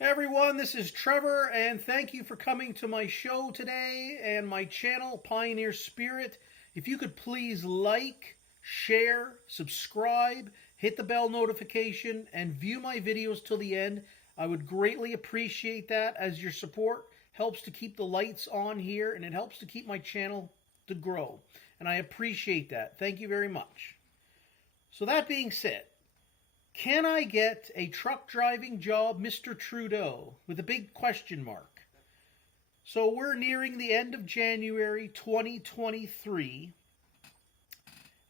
Everyone, this is Trevor, and thank you for coming to my show today and my channel, Pioneer Spirit. If you could please like, share, subscribe, hit the bell notification, and view my videos till the end, I would greatly appreciate that, as your support helps to keep the lights on here and it helps to keep my channel to grow. And I appreciate that. Thank you very much. So that being said, can I get a truck driving job, Mr. Trudeau? With a big question mark. So we're nearing the end of January 2023.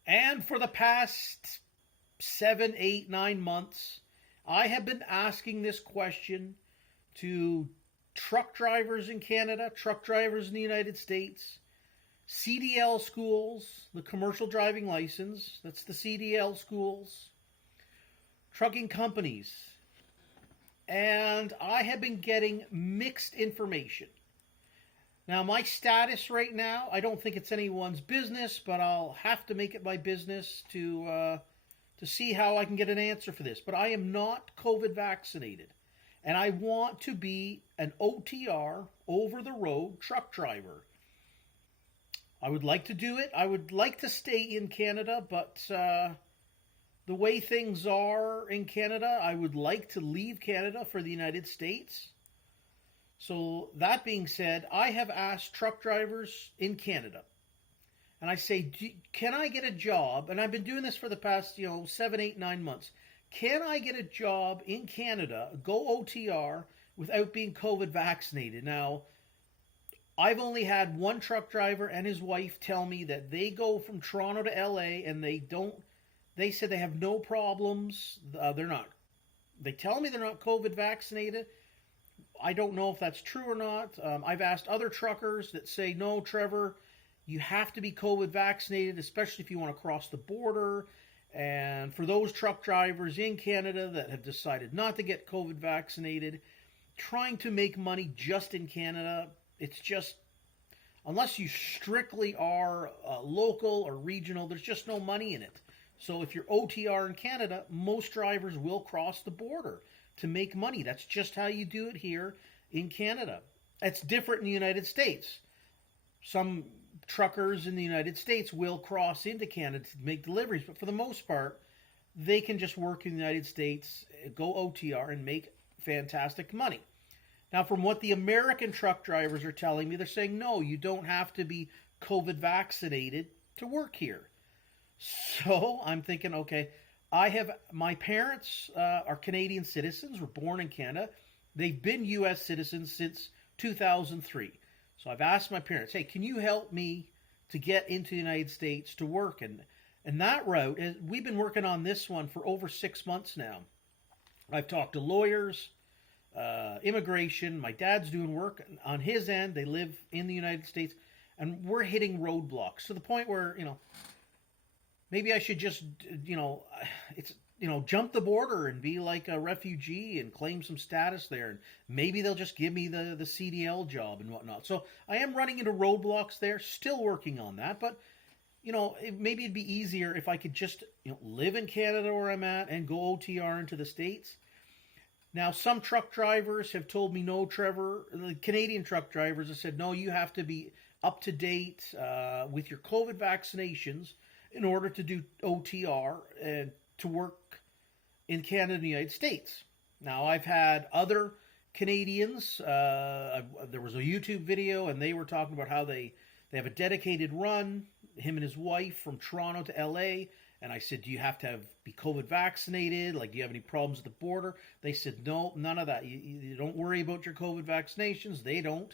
And for the past 7, 8, 9 months, I have been asking this question to truck drivers in Canada, truck drivers in the United States, CDL schools, the commercial driving license, that's the CDL schools, trucking companies, and I have been getting mixed information. Now, my status right now, I don't think it's anyone's business, but I'll have to make it my business to see how I can get an answer for this. But I am not COVID vaccinated, and I want to be an OTR, over-the-road truck driver. I would like to do it. I would like to stay in Canada, but the way things are in Canada, I would like to leave Canada for the United States. So that being said, I have asked truck drivers in Canada, and I say, can I get a job? And I've been doing this for the past, 7, 8, 9 months. Can I get a job in Canada, go OTR, without being COVID vaccinated? Now, I've only had one truck driver and his wife tell me that they go from Toronto to LA and they said they have no problems. They're not. They tell me they're not COVID vaccinated. I don't know if that's true or not. I've asked other truckers that say, no, Trevor, you have to be COVID vaccinated, especially if you want to cross the border. And for those truck drivers in Canada that have decided not to get COVID vaccinated, trying to make money just in Canada, it's just, unless you strictly are local or regional, there's just no money in it. So if you're OTR in Canada, most drivers will cross the border to make money. That's just how you do it here in Canada. It's different in the United States. Some truckers in the United States will cross into Canada to make deliveries, but for the most part, they can just work in the United States, go OTR, and make fantastic money. Now, from what the American truck drivers are telling me, they're saying, no, you don't have to be COVID vaccinated to work here. So I'm thinking, okay, my parents are Canadian citizens, were born in Canada. They've been U.S. citizens since 2003. So I've asked my parents, hey, can you help me to get into the United States to work? And that route, we've been working on this one for over 6 months now. I've talked to lawyers, immigration. My dad's doing work on his end. They live in the United States. And we're hitting roadblocks to the point where, maybe I should just, jump the border and be like a refugee and claim some status there. And maybe they'll just give me the CDL job and whatnot. So I am running into roadblocks there, still working on that. But, maybe it'd be easier if I could just, live in Canada where I'm at and go OTR into the States. Now, some truck drivers have told me, no, Trevor, the Canadian truck drivers have said, no, you have to be up to date with your COVID vaccinations in order to do OTR and to work in Canada and the United States. Now, I've had other Canadians, there was a YouTube video, and they were talking about how they have a dedicated run, him and his wife, from Toronto to LA. And I said, do you have to be COVID vaccinated? Like, do you have any problems at the border? They said, no, none of that. You don't worry about your COVID vaccinations. They don't.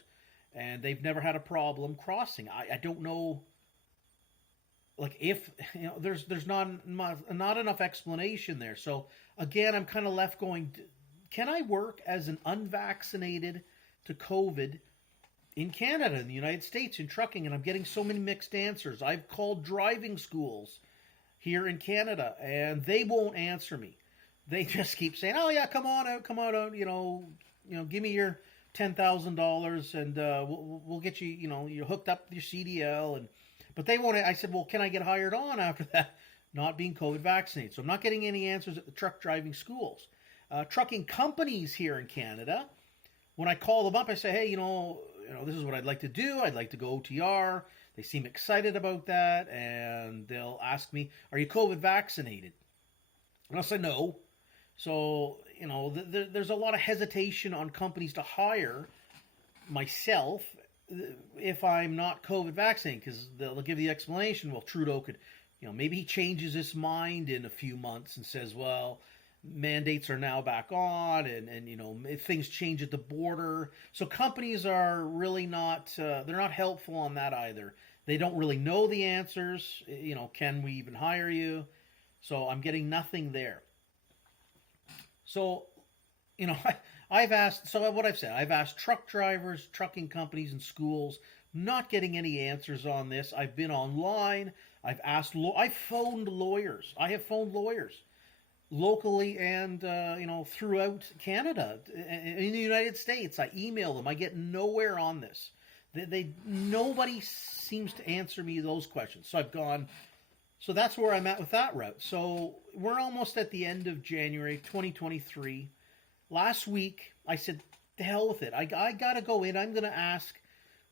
And they've never had a problem crossing. I don't know. Like, if there's not enough explanation there. So again, I'm kind of left going, can I work as an unvaccinated to COVID in Canada, in the United States, in trucking? And I'm getting so many mixed answers. I've called driving schools here in Canada, and they won't answer me. They just keep saying, oh yeah, come on out, give me your $10,000 and we'll get you, you're hooked up with your CDL. But they won't. I said, well, can I get hired on after that? Not being COVID vaccinated. So I'm not getting any answers at the truck driving schools. trucking companies here in Canada. When I call them up, I say, hey, this is what I'd like to do. I'd like to go OTR. They seem excited about that, and they'll ask me, are you COVID vaccinated? And I'll say no. So, there's a lot of hesitation on companies to hire myself if I'm not COVID vaccinated, because they'll give the explanation, well, Trudeau could, maybe he changes his mind in a few months and says, well, mandates are now back on, and if things change at the border. So companies are really not, they're not helpful on that either. They don't really know the answers. Can we even hire you? So I'm getting nothing there. So, I've asked, so what I've said, I've asked truck drivers, trucking companies, and schools, not getting any answers on this. I've been online. I've phoned lawyers. I have phoned lawyers locally and, throughout Canada, in the United States. I email them. I get nowhere on this. Nobody seems to answer me those questions. So I've gone, so that's where I'm at with that route. So we're almost at the end of January 2023. Last week, I said, the hell with it. I got to go in. I'm going to ask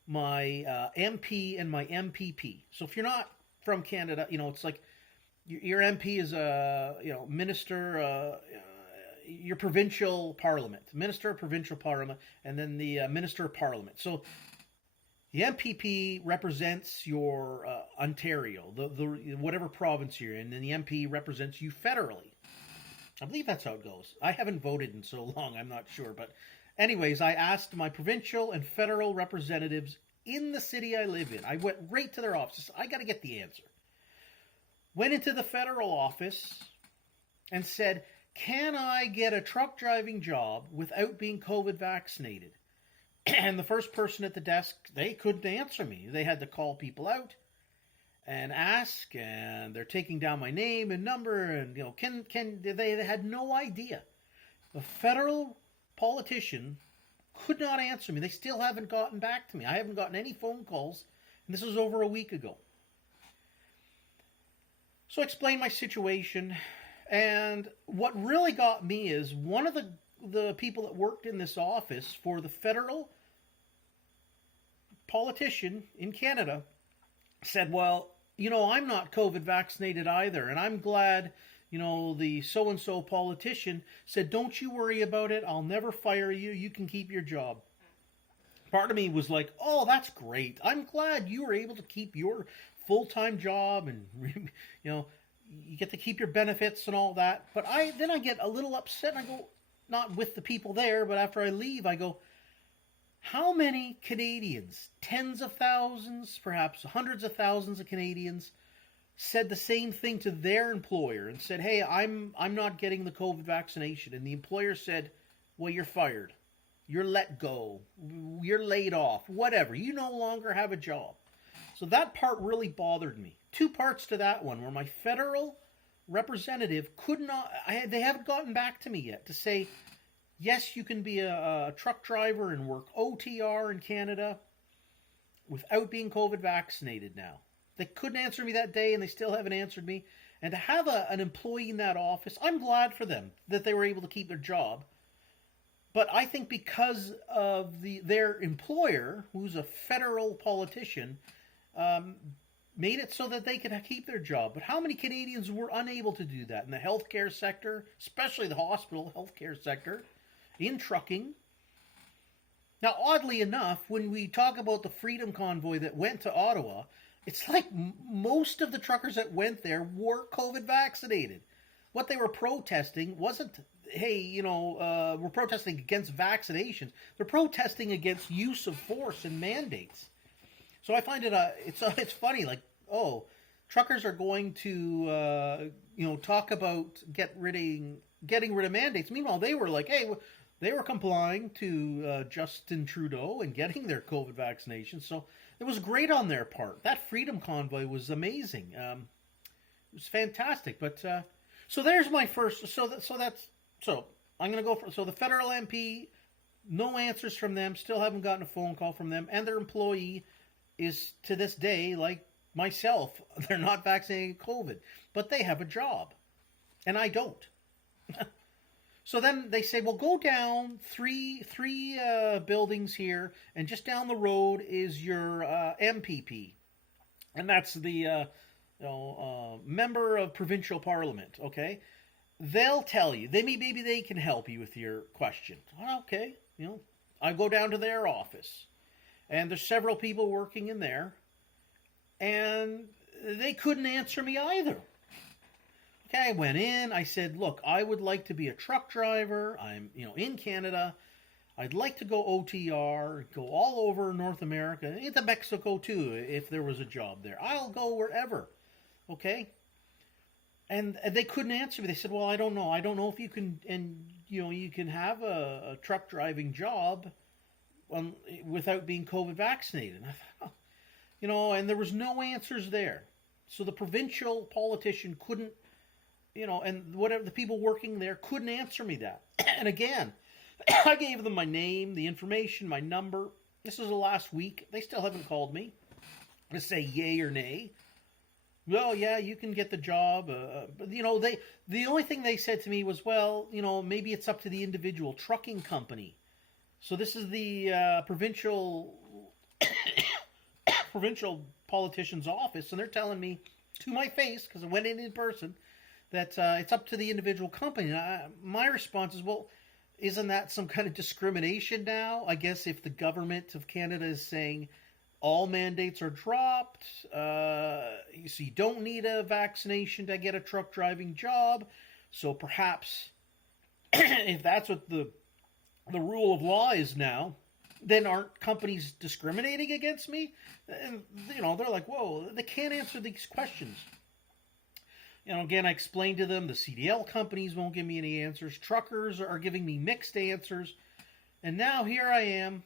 my MP and my MPP. So if you're not from Canada, it's like your MP is a minister, your provincial parliament, minister of provincial parliament, and then the minister of parliament. So the MPP represents your Ontario, the whatever province you're in, and the MP represents you federally. I believe that's how it goes. I haven't voted in so long, I'm not sure. But anyways, I asked my provincial and federal representatives in the city I live in. I went right to their offices. I got to get the answer. Went into the federal office and said, can I get a truck driving job without being COVID vaccinated? And the first person at the desk, they couldn't answer me. They had to call people out and ask, and they're taking down my name and number, and they had no idea. The federal politician could not answer me. They still haven't gotten back to me. I haven't gotten any phone calls, and this was over a week ago. So I explained my situation, and what really got me is one of the people that worked in this office for the federal politician in Canada said, well, I'm not COVID vaccinated either, and I'm glad, the so-and-so politician said, don't you worry about it. I'll never fire you. You can keep your job. Part of me was like, oh, that's great. I'm glad you were able to keep your full-time job, and, you get to keep your benefits and all that. But then I get a little upset, and I go, not with the people there, but after I leave, I go, how many Canadians, tens of thousands, perhaps hundreds of thousands of Canadians, said the same thing to their employer and said, hey, I'm not getting the COVID vaccination. And the employer said, well, you're fired. You're let go. You're laid off. Whatever. You no longer have a job. So that part really bothered me. Two parts to that one where my federal representative they haven't gotten back to me yet to say, yes, you can be a truck driver and work OTR in Canada without being COVID vaccinated now. They couldn't answer me that day, and they still haven't answered me. And to have an employee in that office, I'm glad for them that they were able to keep their job. But I think because of their employer, who's a federal politician, made it so that they could keep their job. But how many Canadians were unable to do that in the healthcare sector, especially the hospital healthcare sector, in trucking? Now, oddly enough, when we talk about the Freedom Convoy that went to Ottawa, it's like most of the truckers that went there were COVID vaccinated. What they were protesting wasn't, hey, we're protesting against vaccinations. They're protesting against use of force and mandates. So I find it's funny, like, oh, truckers are going to, talk about getting rid of mandates. Meanwhile, they were like, hey, they were complying to Justin Trudeau and getting their COVID vaccination. So it was great on their part. That Freedom Convoy was amazing. It was fantastic. But so there's my first. So I'm going to go for. So the federal MP, no answers from them. Still haven't gotten a phone call from them, and their employee is to this day like myself. They're not vaccinated COVID, but they have a job, and I don't. So then they say, well, go down three buildings here, and just down the road is your MPP, and that's the member of provincial parliament. Okay, they'll tell you. Maybe they can help you with your question. Well, okay, I go down to their office, and there's several people working in there, and they couldn't answer me either. Okay, I went in. I said, "Look, I would like to be a truck driver. I'm, in Canada. I'd like to go OTR, go all over North America, into Mexico too, if there was a job there. I'll go wherever." Okay, and they couldn't answer me. They said, "Well, I don't know. I don't know if you can, and you can have a truck driving job without being COVID vaccinated." And I thought, and there was no answers there. So the provincial politician couldn't, and whatever the people working there couldn't answer me that. And again, I gave them my name, the information, my number. This was the last week. They still haven't called me to say yay or nay. Well, yeah, you can get the job. But, the only thing they said to me was, well, maybe it's up to the individual trucking company. So this is the provincial politician's office, and they're telling me to my face, because I went in person, that it's up to the individual company. My response is, well, isn't that some kind of discrimination now? I guess if the government of Canada is saying all mandates are dropped, so you don't need a vaccination to get a truck driving job, so perhaps if that's what the rule of law is now, then aren't companies discriminating against me? And, they're like, whoa, they can't answer these questions. Again, I explained to them the CDL companies won't give me any answers. Truckers are giving me mixed answers. And now here I am,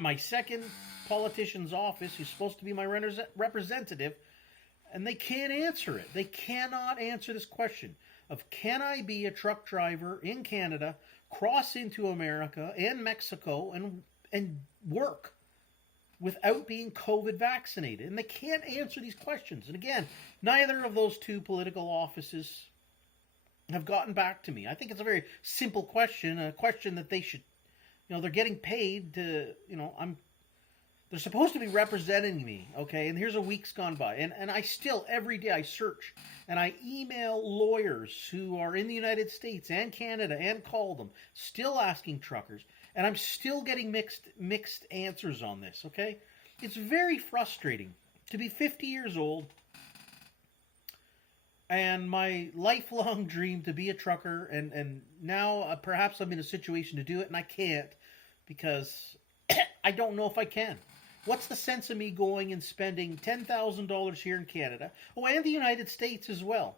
my second politician's office, who's supposed to be my representative, and they can't answer it. They cannot answer this question of, can I be a truck driver in Canada, cross into America and Mexico, and work without being COVID vaccinated? And they can't answer these questions. And again, neither of those two political offices have gotten back to me. I think it's a very simple question, a question that they should, they're getting paid to, they're supposed to be representing me, okay? And here's a week's gone by. And I still, every day I search and I email lawyers who are in the United States and Canada and call them, still asking truckers. And I'm still getting mixed answers on this, okay? It's very frustrating to be 50 years old and my lifelong dream to be a trucker, and now perhaps I'm in a situation to do it and I can't because I don't know if I can. What's the sense of me going and spending $10,000 here in Canada? Oh, and the United States as well.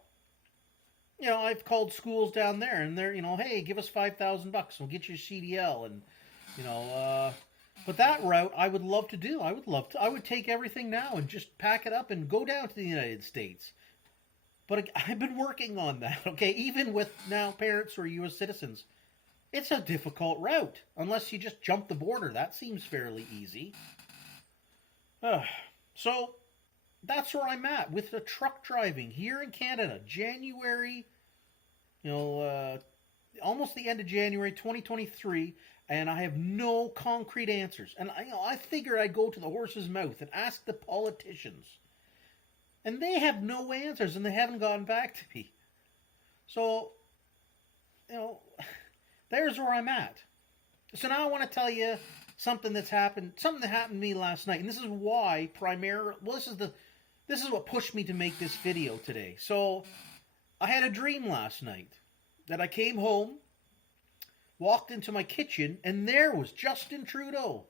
I've called schools down there, and they're, hey, give us $5,000, we'll get you a CDL, and, but that route I would love to do. I would take everything now and just pack it up and go down to the United States. But I've been working on that, okay? Even with now parents who are U.S. citizens, it's a difficult route, unless you just jump the border. That seems fairly easy. So that's where I'm at with the truck driving here in Canada. January, almost the end of January 2023, and I have no concrete answers. And I figured I'd go to the horse's mouth and ask the politicians. And they have no answers, and they haven't gotten back to me. So, there's where I'm at. So now I want to tell you something that happened to me last night, and this is why this is what pushed me to make this video today. So I had a dream last night that I came home, walked into my kitchen, and there was Justin Trudeau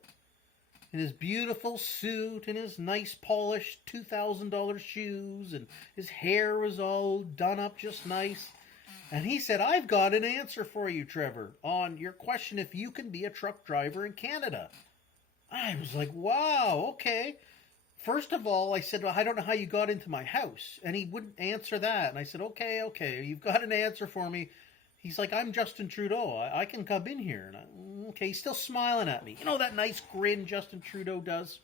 in his beautiful suit and his nice polished $2,000 shoes, and his hair was all done up just nice. And he said, "I've got an answer for you, Trevor, on your question if you can be a truck driver in Canada." I was like, wow, okay. First of all, I said, well, I don't know how you got into my house. And he wouldn't answer that. And I said, okay, you've got an answer for me. He's like, "I'm Justin Trudeau. I can come in here." And okay, he's still smiling at me. That nice grin Justin Trudeau does.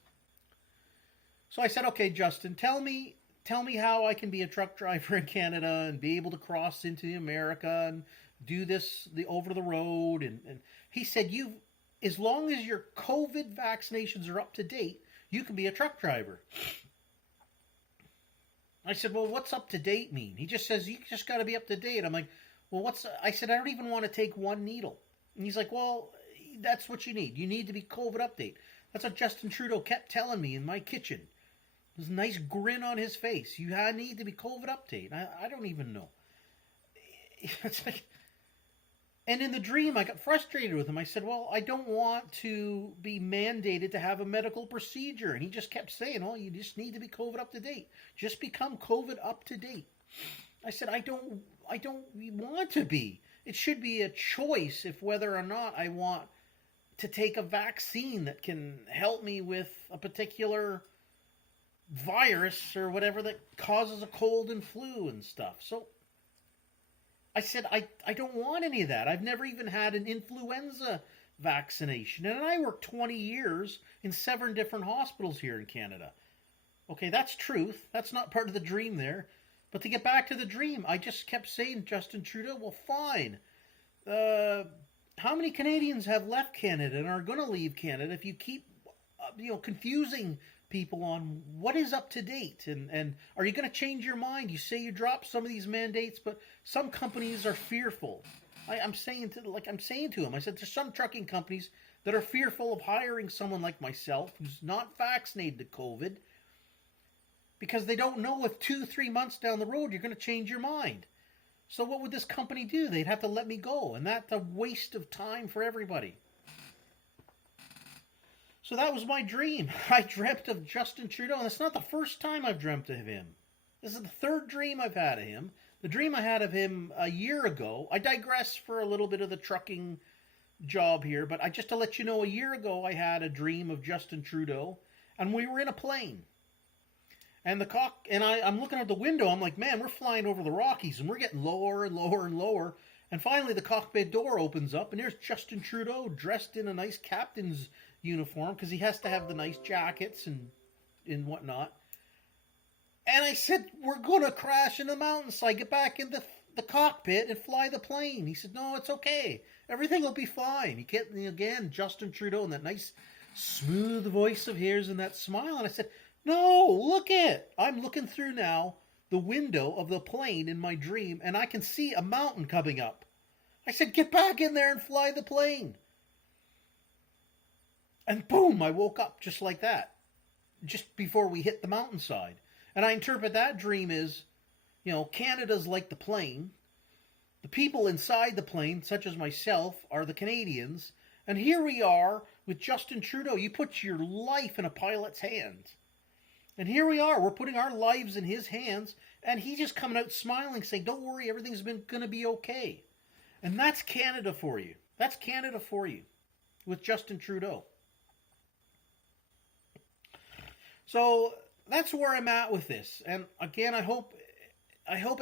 So I said, "Okay, Justin, tell me how I can be a truck driver in Canada and be able to cross into America and do this the over the road, and he said, you, as long as your COVID vaccinations are up to date, you can be a truck driver. I said, well, what's up to date mean? He just says, you just got to be up to date. I'm like, well, I said, I don't even want to take one needle. And he's like, well, that's what you need. You need to be COVID update. That's what Justin Trudeau kept telling me in my kitchen. There's a nice grin on his face. You need to be COVID update. I don't even know. It's like, and in the dream, I got frustrated with him. I said, well, I don't want to be mandated to have a medical procedure. And he just kept saying, oh, you just need to be COVID up to date. Just become COVID up to date. I said, I don't want to be. It should be a choice if whether or not I want to take a vaccine that can help me with a particular virus or whatever that causes a cold and flu and stuff. So I said, I don't want any of that. I've never even had an influenza vaccination. And I worked 20 years in 7 different hospitals here in Canada. Okay, that's truth. That's not part of the dream there. But to get back to the dream, I just kept saying, Justin Trudeau, well, fine. How many Canadians have left Canada and are going to leave Canada if you keep, confusing people on what is up to date, and are you going to change your mind? You say you drop some of these mandates, but some companies are fearful. I'm saying to him, I said, there's some trucking companies that are fearful of hiring someone like myself who's not vaccinated to COVID because they don't know if 2-3 months down the road you're going to change your mind. So what would this company do? They'd have to let me go, and that's a waste of time for everybody. So that was my dream. I dreamt of Justin Trudeau, and it's not the first time I've dreamt of him. This is the 3rd dream I've had of him. The dream I had of him a year ago, I digress for a little bit of the trucking job here, but just to let you know, a year ago I had a dream of Justin Trudeau, and we were in a plane. And I'm looking out the window, I'm like, man, we're flying over the Rockies, and we're getting lower and lower and lower. And finally the cockpit door opens up, and there's Justin Trudeau dressed in a nice captain's uniform, because he has to have the nice jackets and whatnot. And I said, we're going to crash in the mountains. So I get back in the cockpit and fly the plane. He said, no, it's okay. Everything will be fine. He kept, again, Justin Trudeau, and that nice smooth voice of his and that smile. And I said, no, look it. I'm looking through now the window of the plane in my dream, and I can see a mountain coming up. I said, get back in there and fly the plane. And boom, I woke up just like that, just before we hit the mountainside. And I interpret that dream as, Canada's like the plane. The people inside the plane, such as myself, are the Canadians. And here we are with Justin Trudeau. You put your life in a pilot's hands. And here we are. We're putting our lives in his hands. And he's just coming out smiling, saying, don't worry, everything's going to be okay. And that's Canada for you. That's Canada for you with Justin Trudeau. So that's where I'm at with this. And again, I hope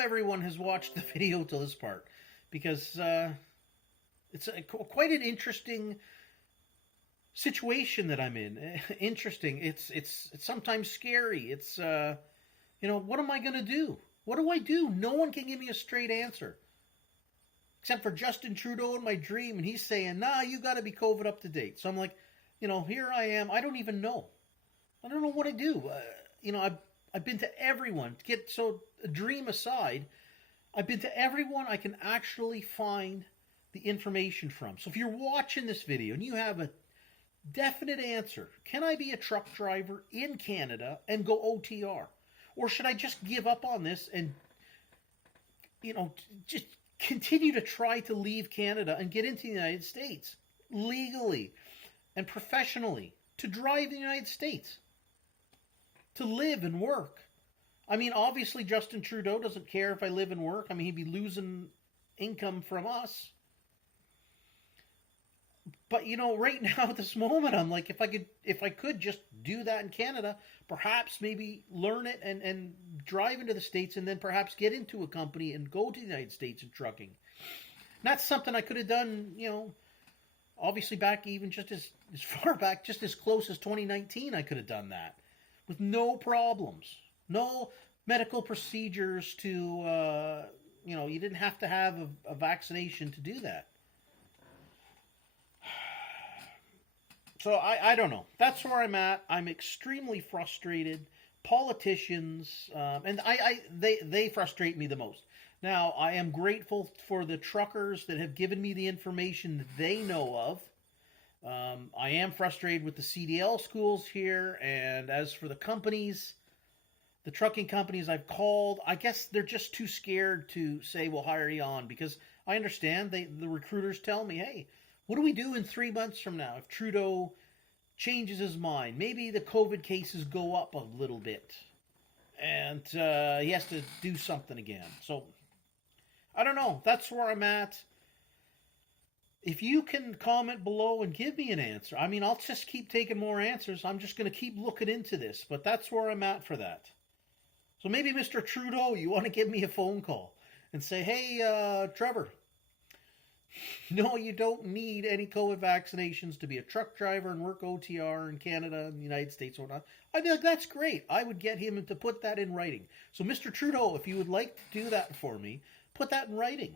everyone has watched the video till this part, because it's quite an interesting situation that I'm in. Interesting. It's sometimes scary. It's what am I going to do? What do I do? No one can give me a straight answer. Except for Justin Trudeau in my dream, and he's saying, nah, you got to be COVID up to date. So I'm like, here I am. I don't even know. I don't know what to do. I've been to everyone. A dream aside, I've been to everyone I can actually find the information from. So if you're watching this video and you have a definite answer, can I be a truck driver in Canada and go OTR? Or should I just give up on this and, just continue to try to leave Canada and get into the United States legally and professionally to drive the United States, to live and work? I mean, obviously Justin Trudeau doesn't care if I live and work. I mean, he'd be losing income from us. But, right now at this moment, I'm like, if I could just do that in Canada, perhaps maybe learn it and drive into the States, and then perhaps get into a company and go to the United States in trucking. And that's something I could have done, obviously back even just as far back, just as close as 2019, I could have done that with no problems. No medical procedures to you didn't have to have a vaccination to do that. So I don't know. That's where I'm at. I'm extremely frustrated. Politicians, and they frustrate me the most. Now, I am grateful for the truckers that have given me the information that they know of. I am frustrated with the CDL schools here, and as for the companies, the trucking companies I've called, I guess they're just too scared to say we'll hire you on, because I understand the recruiters tell me, hey, what do we do in 3 months from now if Trudeau changes his mind? Maybe the COVID cases go up a little bit, and he has to do something again. So I don't know. That's where I'm at. If you can comment below and give me an answer, I mean, I'll just keep taking more answers. I'm just going to keep looking into this, but that's where I'm at for that. So maybe Mr. Trudeau, you want to give me a phone call and say, hey, Trevor, no, you don't need any COVID vaccinations to be a truck driver and work OTR in Canada and the United States or not. I'd be like, that's great. I would get him to put that in writing. So Mr. Trudeau, if you would like to do that for me, put that in writing.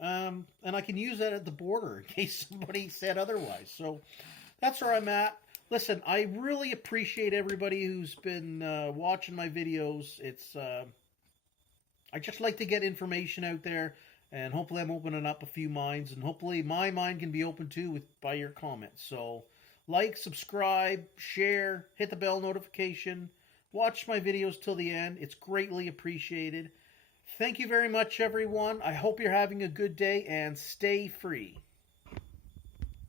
And I can use that at the border in case somebody said otherwise. So that's where I'm at. Listen, I really appreciate everybody who's been watching my videos. I just like to get information out there, and hopefully I'm opening up a few minds, and hopefully my mind can be open too by your comments. So like, subscribe, share, hit the bell notification, watch my videos till the end. It's greatly appreciated. Thank you very much, everyone. I hope you're having a good day, and stay free.